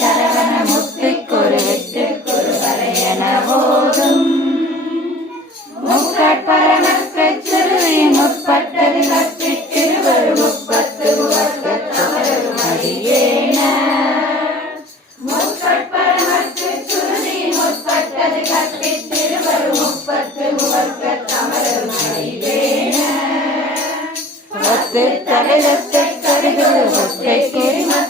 சரவண முத்துக்கொரு வெட்டு குருவரையன போதும் முக்கட்பரமக்கச்சுருவி முற்பட்டது கத்தி திருவரு முப்பத்து முவர்க்கத்தமரும் அடியேன முக்கட்பரமக்கச்சுருவி முற்பட்டது கத்தி திருவரு முப்பத்து முவர்க்கத்தமரும் அடியேன ஒத்து தலையத்தை கருது ஒத்தை குறிமத்த